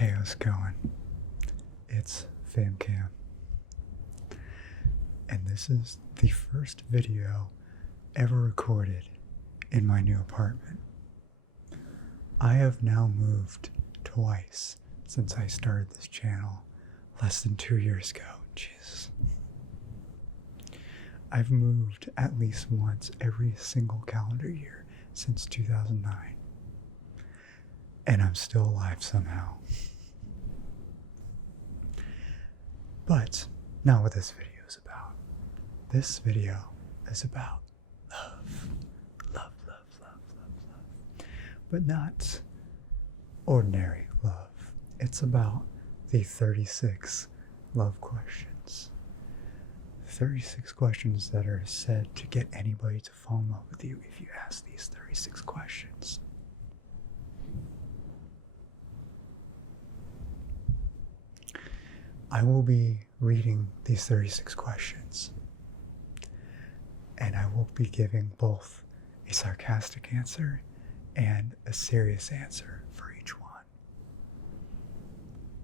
Hey, how's it going? It's FamKam, and this is the first video ever recorded in my new apartment. I have now moved twice since I started this channel less than 2 years ago. Jesus. I've moved at least once every single calendar year since 2009, and I'm still alive somehow. But not what this video is about. This video is about love. Love, love, love, love, love. But not ordinary love. It's about the 36 love questions. 36 questions that are said to get anybody to fall in love with you if you ask these 36 questions. I will be reading these 36 questions, and I will be giving both a sarcastic answer and a serious answer for each one.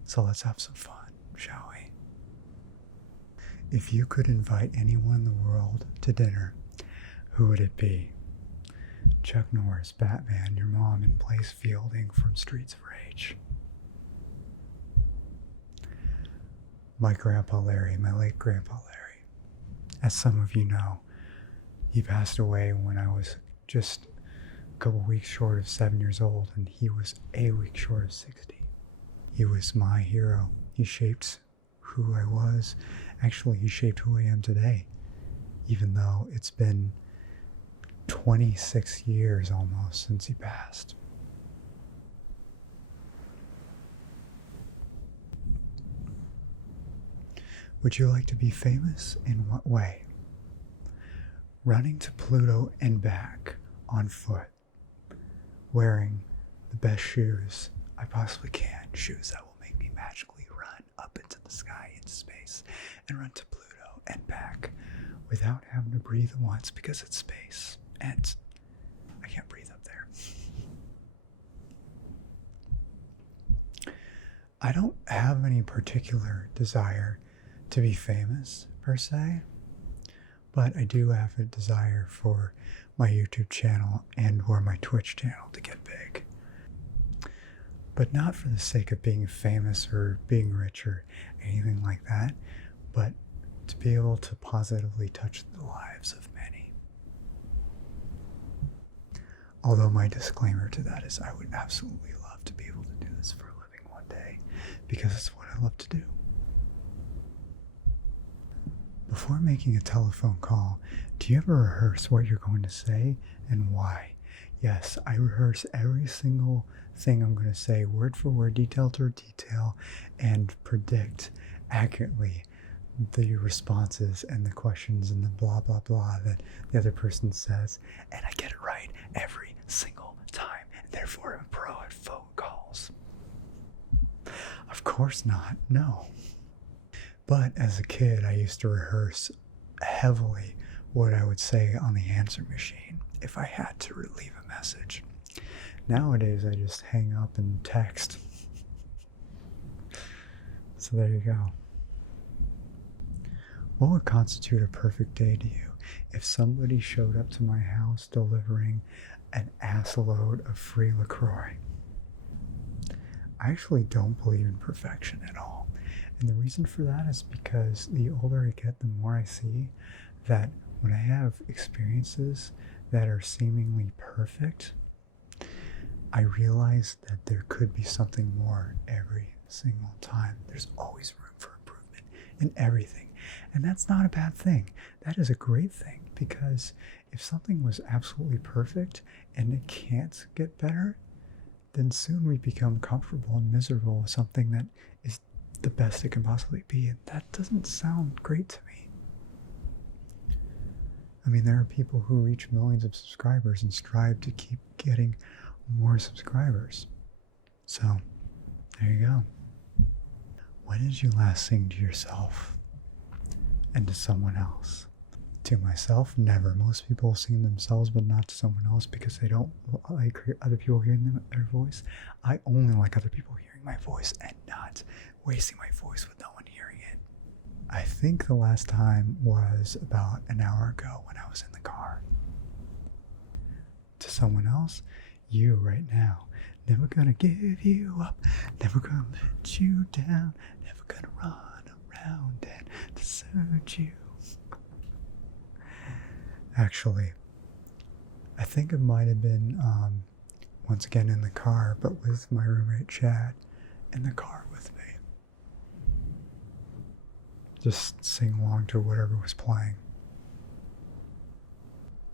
So let's have some fun, shall we? If you could invite anyone in the world to dinner, who would it be? Chuck Norris, Batman, your mom, and Blaze Fielding from Streets of Rage. My grandpa Larry, my late grandpa Larry. As some of you know, he passed away when I was just a couple weeks short of 7 years old, and he was a week short of 60. He was my hero. He shaped who I was. Actually, he shaped who I am today, even though it's been 26 years almost since he passed. Would you like to be famous? In what way? Running to Pluto and back on foot, wearing the best shoes I possibly can, shoes that will make me magically run up into the sky, into space, and run to Pluto and back without having to breathe once because it's space, and I can't breathe up there. I don't have any particular desire to be famous per se, but I do have a desire for my YouTube channel and or my Twitch channel to get big, but not for the sake of being famous or being rich or anything like that, but to be able to positively touch the lives of many. Although my disclaimer to that is I would absolutely love to be able to do this for a living one day, because it's what I love to do. Before making a telephone call, do you ever rehearse what you're going to say and why? Yes, I rehearse every single thing I'm going to say, word for word, detail to detail, and predict accurately the responses and the questions and the blah, blah, blah that the other person says. And I get it right every single time. And therefore, I'm a pro at phone calls. Of course not, no. But as a kid, I used to rehearse heavily what I would say on the answer machine if I had to leave a message. Nowadays, I just hang up and text. So there you go. What would constitute a perfect day to you if somebody showed up to my house delivering an assload of free LaCroix? I actually don't believe in perfection at all. And the reason for that is because the older I get, the more I see that when I have experiences that are seemingly perfect, I realize that there could be something more every single time. There's always room for improvement in everything. And that's not a bad thing. That is a great thing, because if something was absolutely perfect and it can't get better, then soon we become comfortable and miserable with something that is the best it can possibly be, and that doesn't sound great to me. I mean, there are people who reach millions of subscribers and strive to keep getting more subscribers. So, there you go. When did you last sing to yourself and to someone else? To myself, never. Most people sing themselves, but not to someone else because they don't like other people hearing their voice. I only like other people hearing my voice and not wasting my voice with no one hearing it. I think the last time was about an hour ago when I was in the car. To someone else, you right now. Never gonna give you up, never gonna let you down, never gonna run around and desert you. Actually, I think it might have been once again in the car, but with my roommate Chad in the car with me. Just sing along to whatever was playing.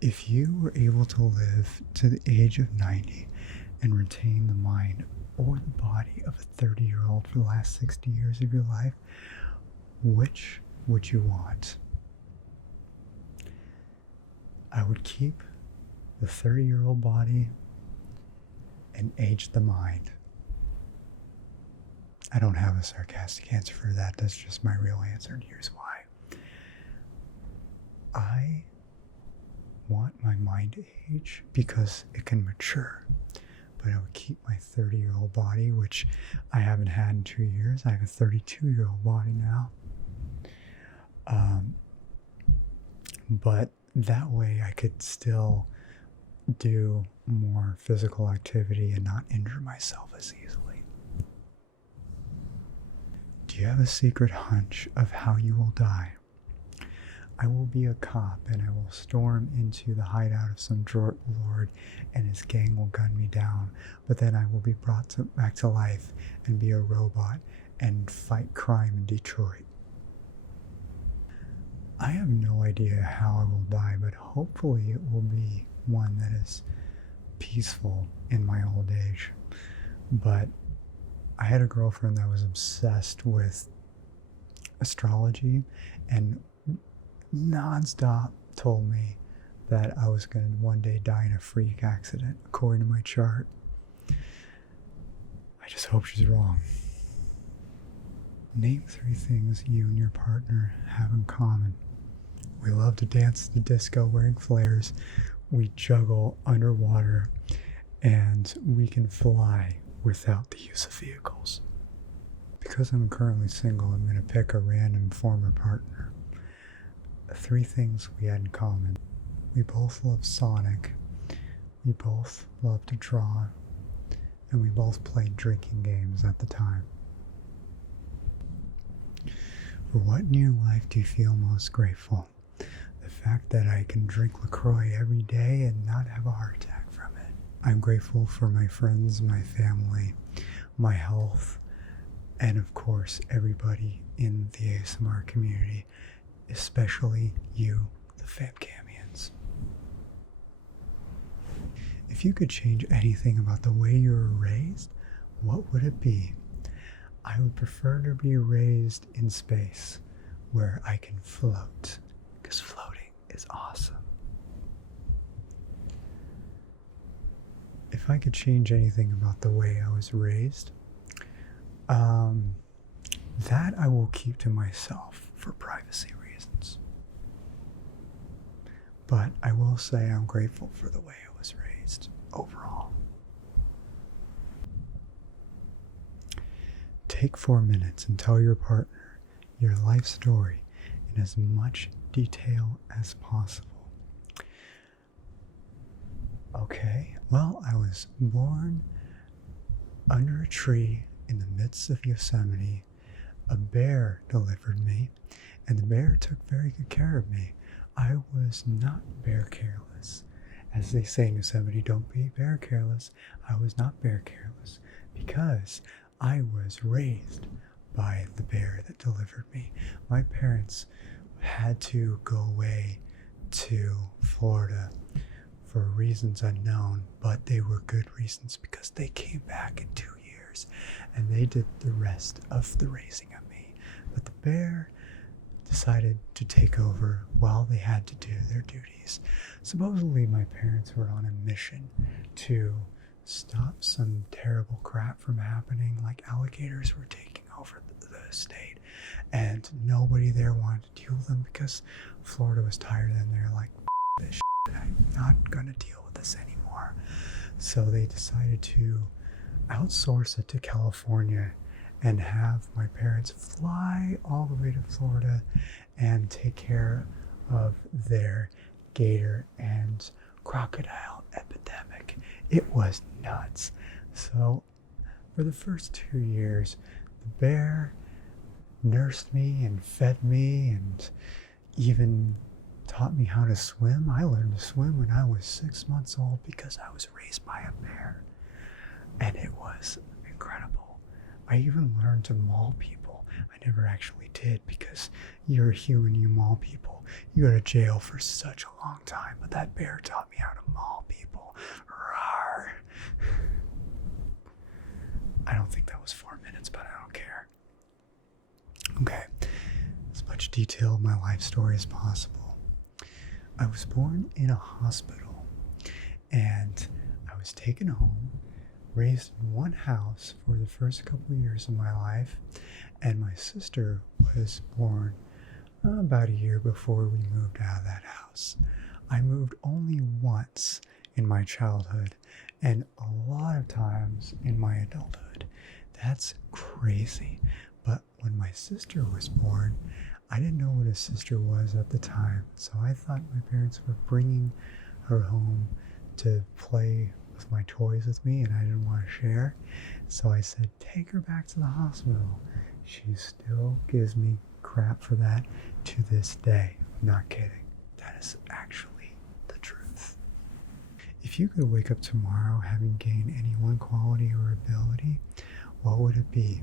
If you were able to live to the age of 90 and retain the mind or the body of a 30-year-old for the last 60 years of your life, which would you want? I would keep the 30-year-old body and age the mind. I don't have a sarcastic answer for that. That's just my real answer, and here's why. I want my mind to age because it can mature, but I would keep my 30-year-old body, which I haven't had in 2 years. I have a 32-year-old body now. But that way I could still do more physical activity and not injure myself as easily. Do you have a secret hunch of how you will die? I will be a cop and I will storm into the hideout of some drug lord and his gang will gun me down, but then I will be brought back to life and be a robot and fight crime in Detroit. I have no idea how I will die, but hopefully it will be one that is peaceful in my old age. But I had a girlfriend that was obsessed with astrology and nonstop told me that I was going to one day die in a freak accident, according to my chart. I just hope she's wrong. Name 3 things you and your partner have in common. We love to dance the disco wearing flares, we juggle underwater, and we can fly without the use of vehicles. Because I'm currently single, I'm going to pick a random former partner. 3 things we had in common. We both love Sonic, we both love to draw, and we both played drinking games at the time. For what in your life do you feel most grateful? The fact that I can drink LaCroix every day and not have a heart attack from it. I'm grateful for my friends, my family, my health, and of course everybody in the ASMR community, especially you, the FamKamians. If you could change anything about the way you were raised, what would it be? I would prefer to be raised in space where I can float, because floating is awesome. If I could change anything about the way I was raised, that I will keep to myself for privacy reasons. But I will say I'm grateful for the way I was raised overall. Take 4 minutes and tell your partner your life story in as much detail as possible. Okay, well, I was born under a tree in the midst of Yosemite. A bear delivered me, and the bear took very good care of me. I was not bear careless. As they say in Yosemite, don't be bear careless. I was not bear careless because I was raised by the bear that delivered me. My parents had to go away to Florida for reasons unknown, but they were good reasons because they came back in 2 years and they did the rest of the raising of me. But the bear decided to take over while they had to do their duties. Supposedly my parents were on a mission to stop some terrible crap from happening, like alligators were taking over the state, and nobody there wanted to deal with them because Florida was tired and they're like, this shit, I'm not gonna deal with this anymore. So they decided to outsource it to California and have my parents fly all the way to Florida and take care of their gator and crocodile epidemic. It was nuts. So for the first 2 years, the bear nursed me and fed me and even taught me how to swim. I learned to swim when I was 6 months old because I was raised by a bear. And it was incredible. I even learned to maul people. I never actually did because you're a human, you maul people. You go to jail for such a long time. But that bear taught me how to maul people. Rawr. I don't think that was 4 minutes, but I don't care. Okay, as much detail of my life story as possible. I was born in a hospital and I was taken home, raised in one house for the first couple of years of my life, and my sister was born about a year before we moved out of that house. I moved only once in my childhood and a lot of times in my adulthood. That's crazy. But when my sister was born, I didn't know what a sister was at the time, so I thought my parents were bringing her home to play with my toys with me, and I didn't want to share. So I said, take her back to the hospital. She still gives me crap for that to this day. I'm not kidding. That is actually the truth. If you could wake up tomorrow having gained any one quality or ability, what would it be?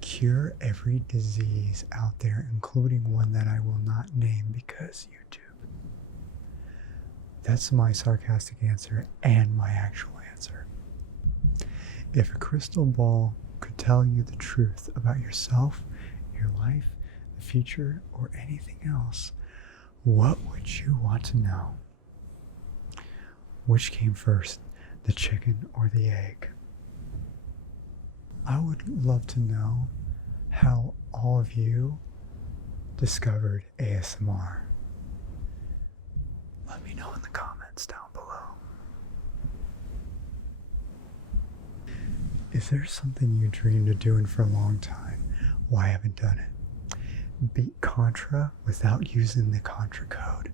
Cure every disease out there, including one that I will not name because YouTube. That's my sarcastic answer and my actual answer. If a crystal ball could tell you the truth about yourself, your life, the future, or anything else, what would you want to know? Which came first, the chicken or the egg? I would love to know how all of you discovered ASMR. Let me know in the comments down below. Is there something you dreamed of doing for a long time? Why haven't done it? Beat Contra without using the Contra code.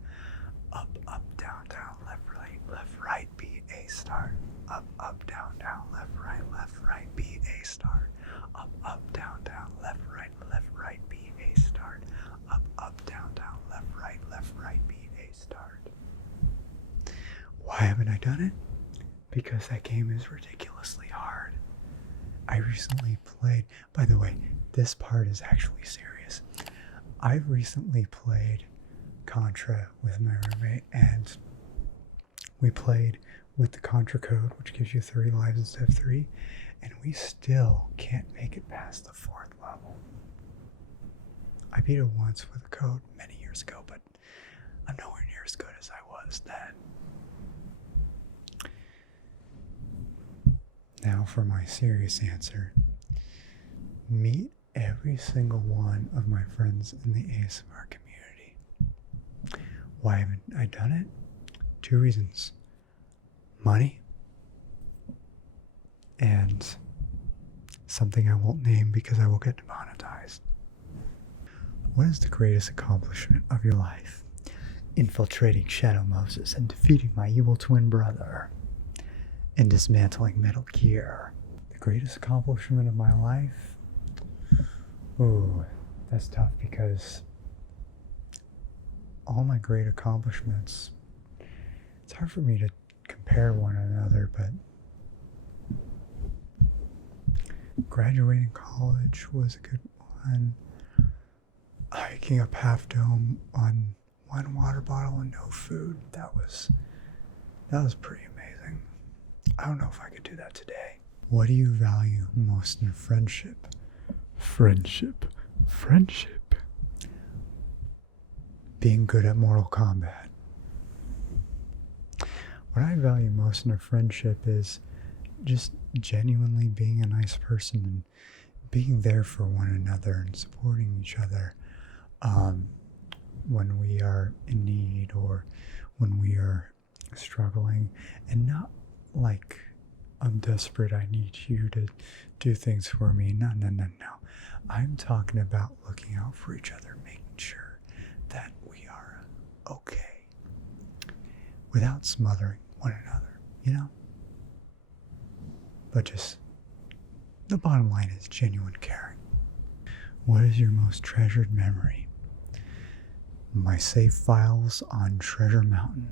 Up, up, down, left, right, B, A start. Up, down, left, right, B, A start. Up, down, left, right, B, A start. Up, down, left, right, B, A start. Why haven't I done it? Because that game is ridiculously hard. I recently played, by the way, this part is actually serious. I've recently played Contra with my roommate, and we played with the Contra code, which gives you 30 lives instead of 3, and we still can't make it past the 4th level. I beat it once with a code many years ago, but I'm nowhere near as good as I was then. Now for my serious answer. Meet every single one of my friends in the ASMR community. Why haven't I done it? 2 reasons. Money and something I won't name because I will get demonetized. What is the greatest accomplishment of your life? Infiltrating Shadow Moses and defeating my evil twin brother and dismantling Metal Gear. The greatest accomplishment of my life? Ooh, that's tough because all my great accomplishments, it's hard for me to compare one another, but graduating college was a good one. Hiking up Half Dome on 1 water bottle and no food, that was pretty amazing. I don't know if I could do that today. What do you value most in a friendship? Friendship. Being good at Mortal Kombat. What I value most in a friendship is just genuinely being a nice person and being there for one another and supporting each other when we are in need or when we are struggling, and not like I'm desperate. I need you to do things for me. No, no, no, no. I'm talking about looking out for each other, making sure that we are okay without smothering one another, you know? But just the bottom line is genuine caring. What is your most treasured memory? My save files on Treasure Mountain.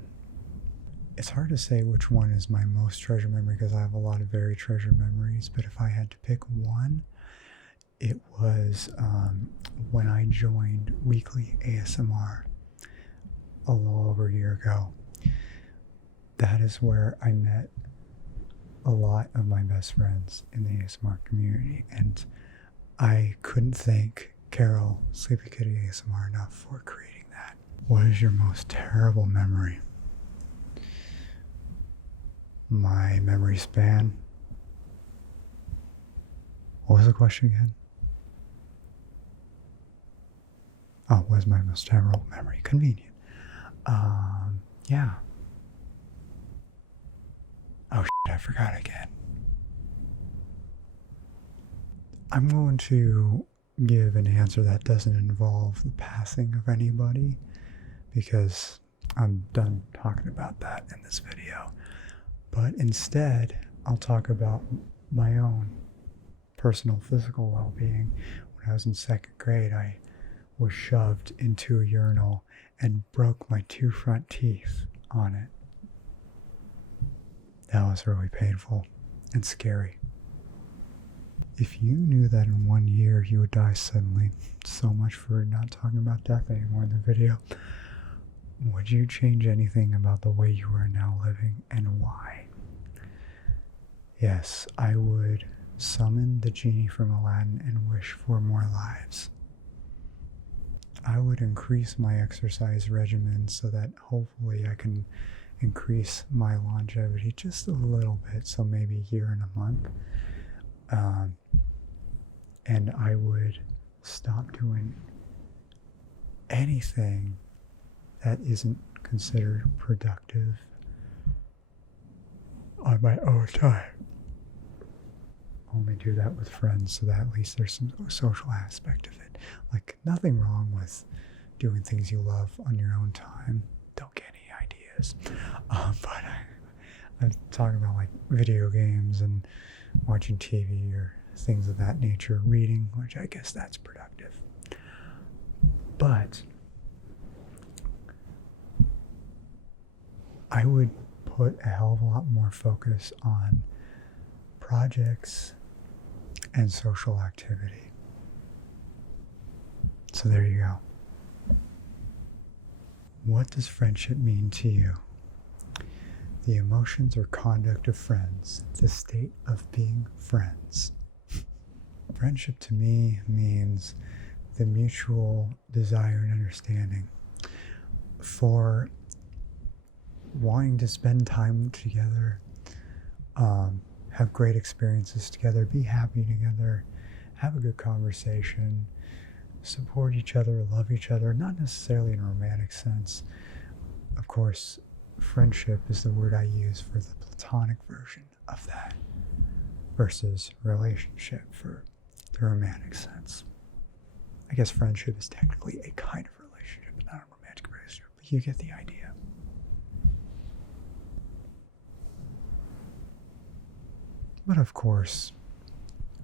It's hard to say which one is my most treasured memory because I have a lot of very treasured memories, but if I had to pick one, it was when I joined weekly ASMR a little over a year ago. That is where I met a lot of my best friends in the ASMR community, and I couldn't thank Carol, Sleepy Kitty ASMR, enough for creating that. What is your most terrible memory? My memory span. What was the question again? Oh, what is my most terrible memory? Convenient. Yeah. Oh, shit, I forgot again. I'm going to give an answer that doesn't involve the passing of anybody because I'm done talking about that in this video. But instead, I'll talk about my own personal physical well-being. When I was in second grade, I was shoved into a urinal and broke my 2 front teeth on it. That was really painful and scary. If you knew that in 1 year you would die suddenly, so much for not talking about death anymore in the video, would you change anything about the way you are now living and why? Yes, I would summon the genie from Aladdin and wish for more lives. I would increase my exercise regimen so that hopefully I can increase my longevity just a little bit, so maybe a year and a month. And I would stop doing anything that isn't considered productive on my own time. Only do that with friends so that at least there's some social aspect of it. Like, nothing wrong with doing things you love on your own time. Don't get any ideas. But I'm talking about like video games and watching TV or things of that nature, reading, which I guess that's productive. But I would put a hell of a lot more focus on projects and social activity. So there you go. What does friendship mean to you? The emotions or conduct of friends, the state of being friends. Friendship to me means the mutual desire and understanding for wanting to spend time together, have great experiences together, be happy together, have a good conversation, support each other, love each other, not necessarily in a romantic sense. Of course, friendship is the word I use for the platonic version of that versus relationship for the romantic sense. I guess friendship is technically a kind of relationship, not a romantic relationship, but you get the idea. But of course,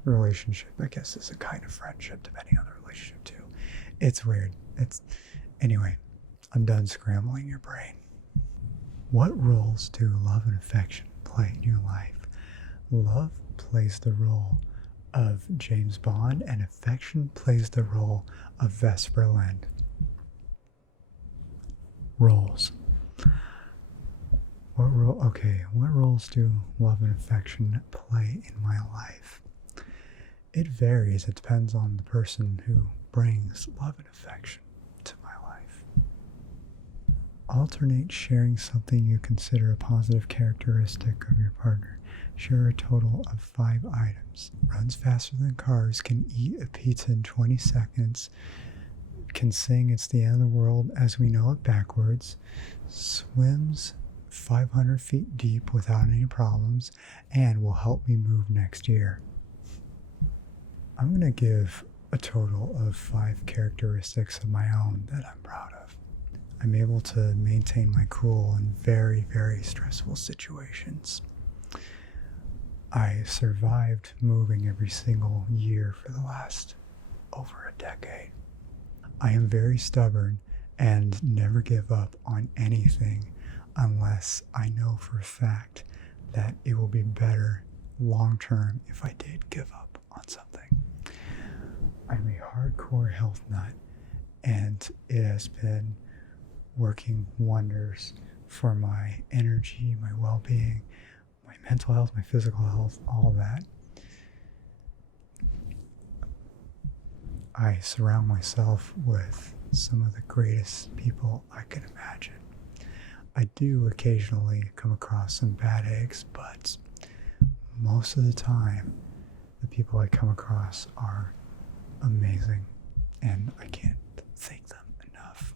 relationship, I guess, is a kind of friendship, depending on the relationship too. It's weird. Anyway, I'm done scrambling your brain. What roles do love and affection play in your life? Love plays the role of James Bond, and affection plays the role of Vesper Lind. Roles. What roles do love and affection play in my life? It varies. It depends on the person who brings love and affection to my life. Alternate sharing something you consider a positive characteristic of your partner. Share a total of 5 items. Runs faster than cars, can eat a pizza in 20 seconds, can sing It's the End of the World as We Know It backwards, swims 500 feet deep without any problems and will help me move next year. I'm going to give a total of 5 characteristics of my own that I'm proud of. I'm able to maintain my cool in very, very stressful situations. I survived moving every single year for the last over a decade. I am very stubborn and never give up on anything unless I know for a fact that it will be better long term if I did give up on something. I'm a hardcore health nut, and it has been working wonders for my energy, my well-being, my mental health, my physical health, all of that. I surround myself with some of the greatest people I can imagine. I do occasionally come across some bad eggs, but most of the time, the people I come across are amazing, and I can't thank them enough.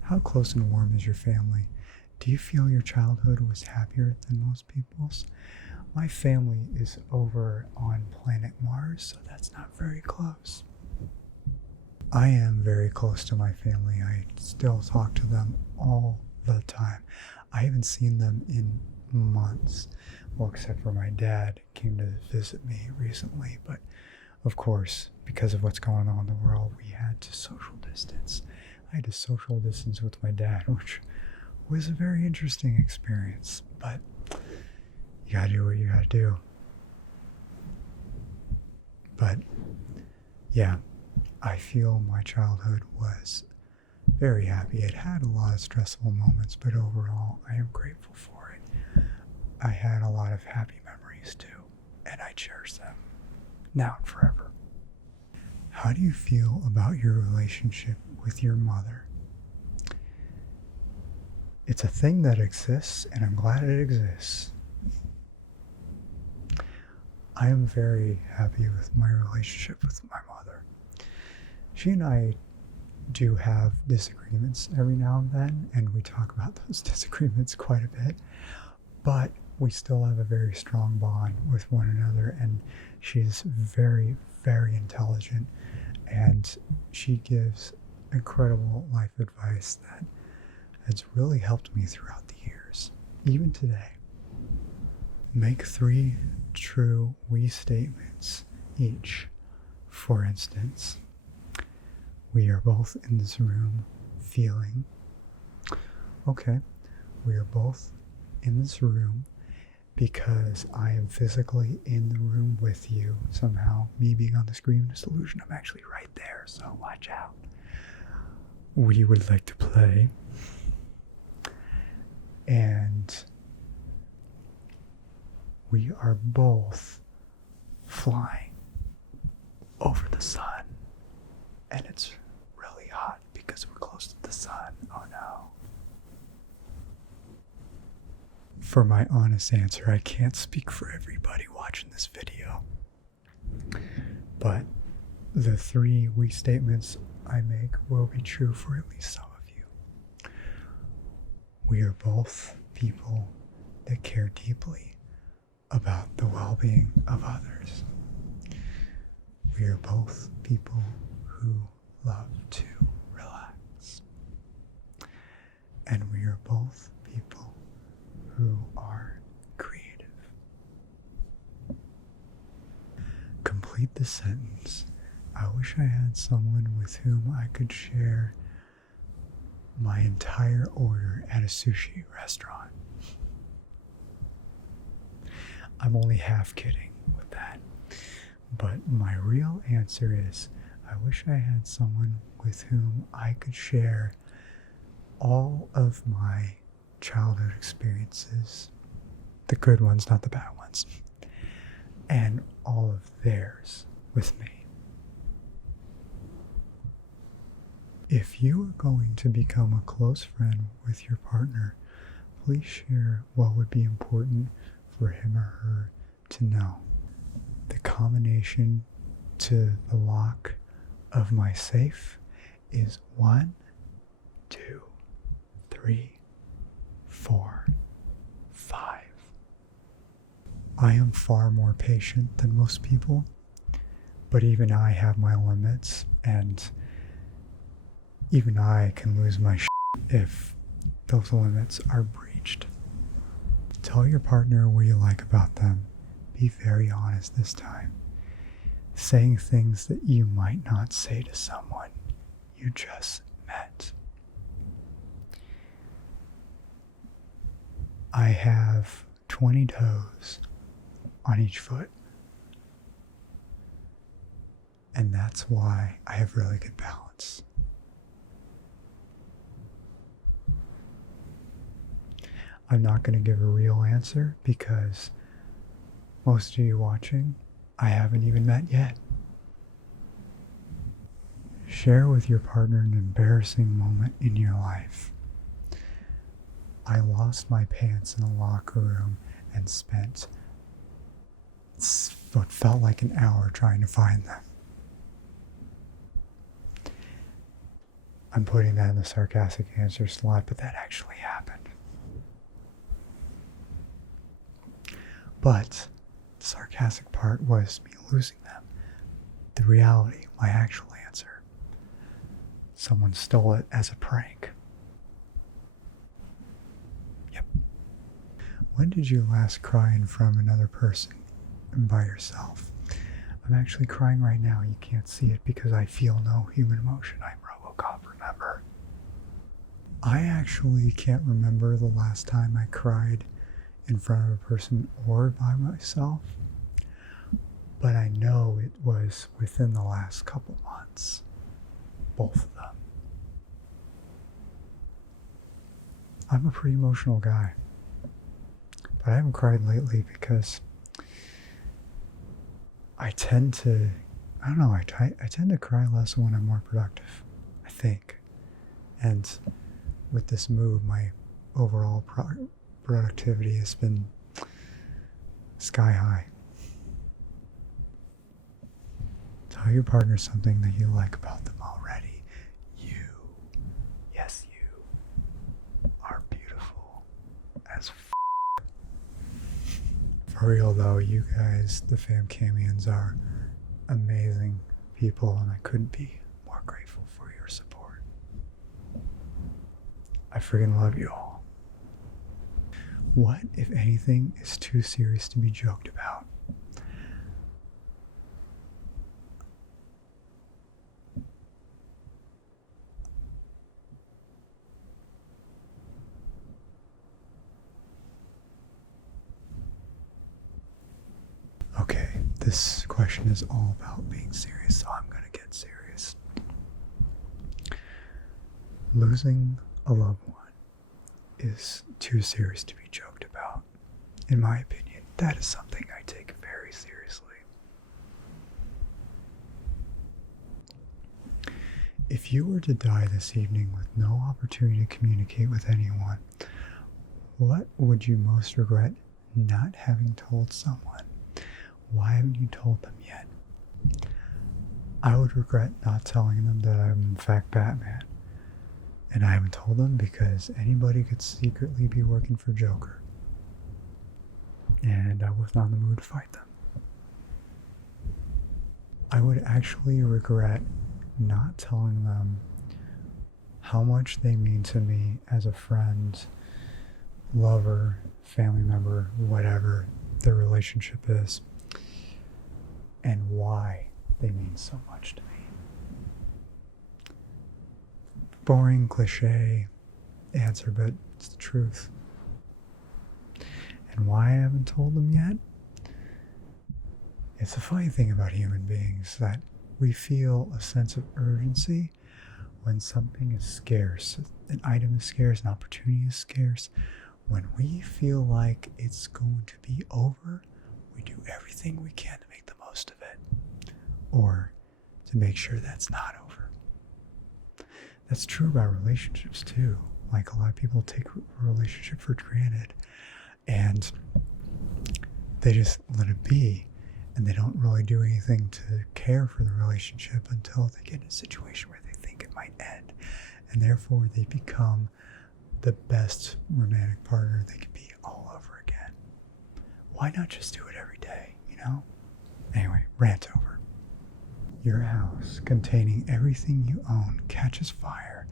How close and warm is your family? Do you feel your childhood was happier than most people's? My family is over on planet Mars, so that's not very close. I am very close to my family. I still talk to them all the time. I haven't seen them in months. Well, except for my dad came to visit me recently, but of course, because of what's going on in the world, we had to social distance. I had to social distance with my dad, which was a very interesting experience, but you gotta do what you gotta do. But yeah, I feel my childhood was very happy. It had a lot of stressful moments, but overall, I am grateful for it. I had a lot of happy memories too, and I cherish them now and forever. How do you feel about your relationship with your mother? It's a thing that exists, and I'm glad it exists. I am very happy with my relationship with my mother. She and I do have disagreements every now and then, and we talk about those disagreements quite a bit, but we still have a very strong bond with one another, and she's very, very intelligent, and she gives incredible life advice that has really helped me throughout the years, even today. Make 3 true we statements each. For instance, we are both in this room feeling. Okay, we are both in this room because I am physically in the room with you. Somehow, me being on the screen is an illusion. I'm actually right there, so watch out. We would like to play. And we are both flying over the sun. And it's really hot because we're close to the sun. Oh no. For my honest answer, I can't speak for everybody watching this video, but the 3 we statements I make will be true for at least some of you. We are both people that care deeply about the well-being of others. We are both people who love to relax. And we are both people who are creative. Complete the sentence. I wish I had someone with whom I could share my entire order at a sushi restaurant. I'm only half kidding with that. But my real answer is, I wish I had someone with whom I could share all of my childhood experiences, the good ones, not the bad ones, and all of theirs with me. If you are going to become a close friend with your partner, please share what would be important for him or her to know. The combination to the lock of my safe is 1, 2, 3, 4, 5. I am far more patient than most people, but even I have my limits, and even I can lose my shit if those limits are breached. Tell your partner what you like about them. Be very honest this time. Saying things that you might not say to someone you just met. I have 20 toes on each foot. And that's why I have really good balance. I'm not going to give a real answer because most of you watching, I haven't even met yet. Share with your partner an embarrassing moment in your life. I lost my pants in the locker room and spent what felt like an hour trying to find them. I'm putting that in the sarcastic answer slot, but that actually happened. But the sarcastic part was me losing them. The reality, my actual answer. Someone stole it as a prank. Yep. When did you last cry in front of another person and by yourself? I'm actually crying right now. You can't see it because I feel no human emotion. I'm RoboCop, remember? I actually can't remember the last time I cried in front of a person or by myself, but I know it was within the last couple months, both of them. I'm a pretty emotional guy, but I haven't cried lately because I tend to cry less when I'm more productive, I think. And with this move, my overall productivity has been sky high. Tell your partner something that you like about them already. You, yes, you are beautiful as f***. For real though, you guys, the FamKamians, are amazing people, and I couldn't be more grateful for your support. I freaking love you all. What, if anything, is too serious to be joked about? Okay, this question is all about being serious, so I'm going to get serious. Losing a loved one is too serious to be joked about. In my opinion, that is something I take very seriously. If you were to die this evening with no opportunity to communicate with anyone, what would you most regret not having told someone? Why haven't you told them yet? I would regret not telling them that I'm in fact Batman. And I haven't told them because anybody could secretly be working for Joker. And I was not in the mood to fight them. I would actually regret not telling them how much they mean to me as a friend, lover, family member, whatever the relationship is, and why they mean so much to me. Boring, cliche answer, but it's the truth. And why I haven't told them yet? It's a funny thing about human beings that we feel a sense of urgency when something is scarce. An item is scarce, an opportunity is scarce. When we feel like it's going to be over, we do everything we can to make the most of it, or to make sure that's not over. That's true about relationships too. Like, a lot of people take a relationship for granted and they just let it be, and they don't really do anything to care for the relationship until they get in a situation where they think it might end, and therefore they become the best romantic partner they could be all over again. Why not just do it every day, you know? Anyway, rant over. Your house, containing everything you own, catches fire.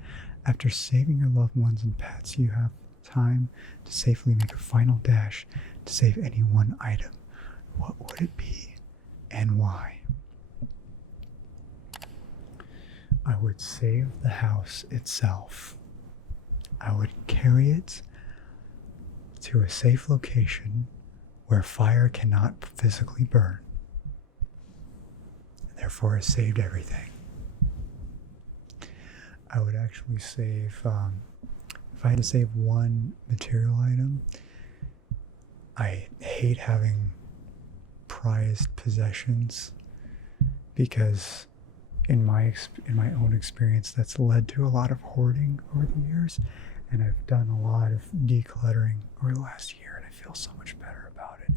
After saving your loved ones and pets, you have time to safely make a final dash to save any one item. What would it be and why? I would save the house itself. I would carry it to a safe location where fire cannot physically burn. Therefore, I saved everything. I would actually save, if I had to save one material item, I hate having prized possessions because in my own experience, that's led to a lot of hoarding over the years, and I've done a lot of decluttering over the last year, and I feel so much better about it.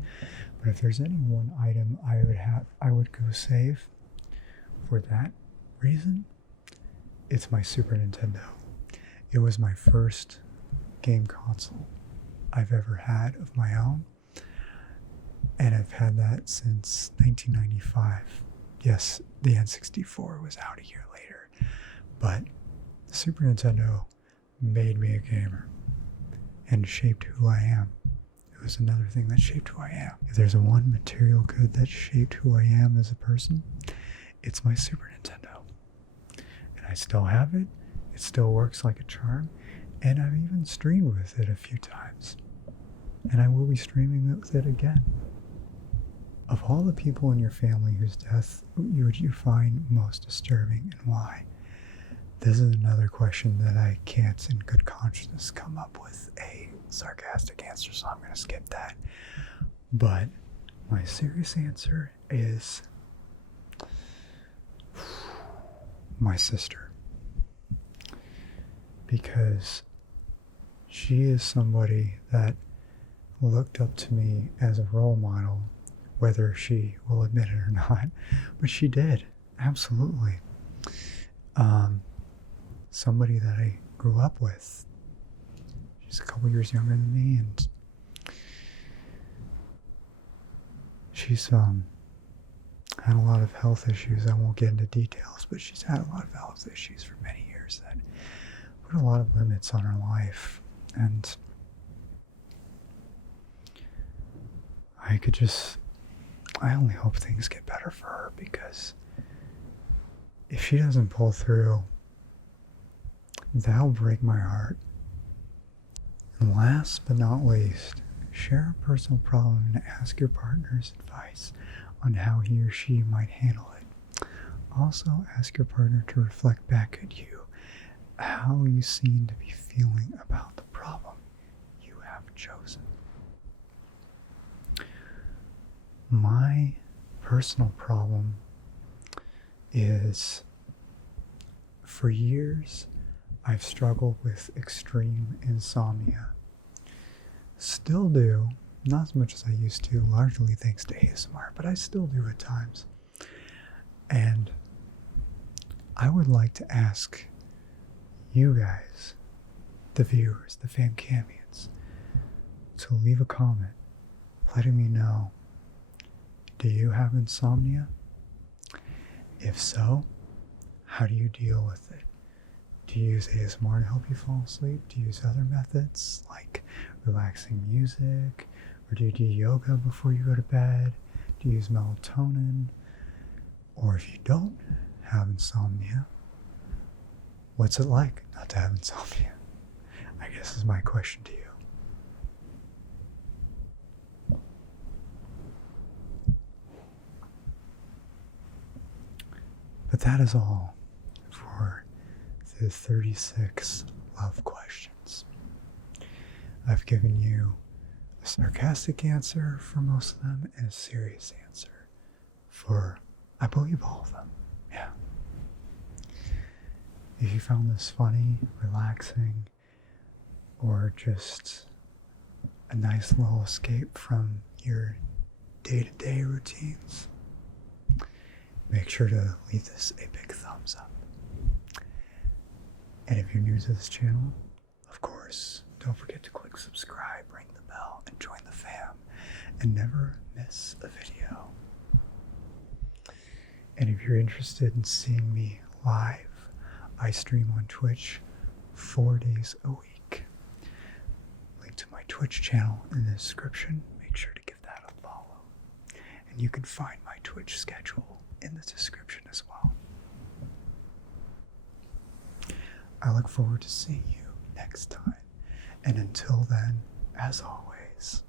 But if there's any one item I would go save for that reason, it's my Super Nintendo. It was my first game console I've ever had of my own, and I've had that since 1995. Yes, the N64 was out a year later, but the Super Nintendo made me a gamer and shaped who I am. It was another thing that shaped who I am. If there's a one material good that shaped who I am as a person, it's my Super Nintendo. And I still have it. It still works like a charm. And I've even streamed with it a few times. And I will be streaming with it again. Of all the people in your family whose death would you find most disturbing and why? This is another question that I can't in good conscience come up with a sarcastic answer, so I'm going to skip that. But my serious answer is my sister. Because she is somebody that looked up to me as a role model, whether she will admit it or not, but she did, absolutely. Somebody that I grew up with. She's a couple years younger than me, and she's had a lot of health issues. I won't get into details, but she's had a lot of health issues for many years that put a lot of limits on her life, and I only hope things get better for her, because if she doesn't pull through, that'll break my heart. And last but not least, share a personal problem and ask your partner's advice on how he or she might handle it. Also, ask your partner to reflect back at you how you seem to be feeling about the problem you have chosen. My personal problem is, for years, I've struggled with extreme insomnia. Still do, not as much as I used to, largely thanks to ASMR, but I still do at times. And I would like to ask you guys, the viewers, the FamKamians, to leave a comment letting me know, do you have insomnia? If so, how do you deal with it? Do you use ASMR to help you fall asleep? Do you use other methods like relaxing music? Or do you do yoga before you go to bed? Do you use melatonin? Or if you don't have insomnia, what's it like not to have insomnia? I guess is my question to you. But that is all for the 36 love questions. I've given you a sarcastic answer for most of them and a serious answer for, I believe, all of them. Yeah. If you found this funny, relaxing, or just a nice little escape from your day-to-day routines, make sure to leave this a big thumbs up. And if you're new to this channel, of course, course, don't forget to click subscribe, ring the bell, and join the fam, and never miss a video. And if you're interested in seeing me live, I stream on Twitch 4 days a week. Link to my Twitch channel in the description. Make sure to give that a follow. And you can find my Twitch schedule in the description as well. I look forward to seeing you next time. And until then, as always,